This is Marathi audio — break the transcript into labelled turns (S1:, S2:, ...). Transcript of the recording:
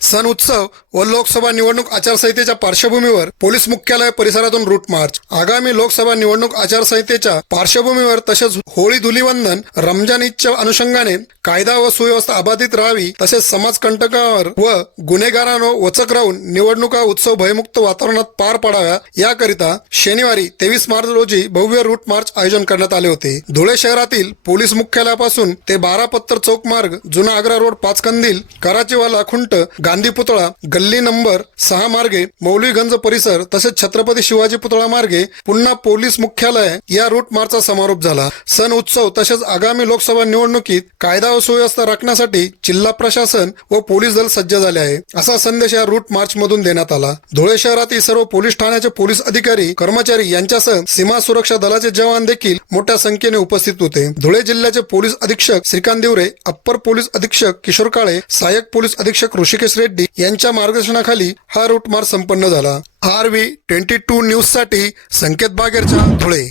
S1: सण उत्सव व लोकसभा निवडणूक आचारसंहितेच्या पार्श्वभूमीवर पोलीस मुख्यालय परिसरातून रूट मार्च. आगामी लोकसभा निवडणूक आचारसंहितेच्या पार्श्वभूमीवर तसेच होळी धुलीवंदन रमजान ईदच्या अनुषंगाने कायदा व सुव्यवस्था अबाधित राहावी तसेच समाजकंटकावर व गुन्हेगारांवर वचक राहून निवडणुका उत्सव भयमुक्त वातावरणात पार पाडाव्या याकरिता शनिवारी तेवीस मार्च रोजी भव्य रूट मार्च आयोजन करण्यात आले होते. धुळे शहरातील पोलीस मुख्यालयापासून ते बारा पत्तर चौक मार्ग जुना आग्रा रोड पाचकंदील कराचीवाला खुंट गांधी पुतळा गल्ली नंबर सहा मार्गे मौलीगंज परिसर तसेच छत्रपती शिवाजी पुतळा मार्गे पुन्हा पोलीस मुख्यालय या रूट मार्चचा समारोप झाला. सण उत्सव तसेच आगामी लोकसभा निवडणुकीत कायदा व सुव्यवस्था राखण्यासाठी जिल्हा प्रशासन व पोलीस दल सज्ज झाले आहे. असा संदेश या रूट मार्च मधून देण्यात आला. धुळे शहरातील सर्व पोलीस ठाण्याचे पोलीस अधिकारी कर्मचारी यांच्यासह सीमा सुरक्षा दलाचे जवान देखील मोठ्या संख्येने उपस्थित होते. धुळे जिल्ह्याचे पोलीस अधीक्षक श्रीकांत दिवरे अप्पर पोलीस अधीक्षक किशोर काळे सहाय्यक पोलीस अधीक्षक ऋषिकेश रेड्डी यांच्या मार्गदर्शनाखाली हा रूट मार्च संपन्न झाला. आर व्ही ट्वेंटी टू न्यूजसाठी संकेत बागेरच्या धुळे.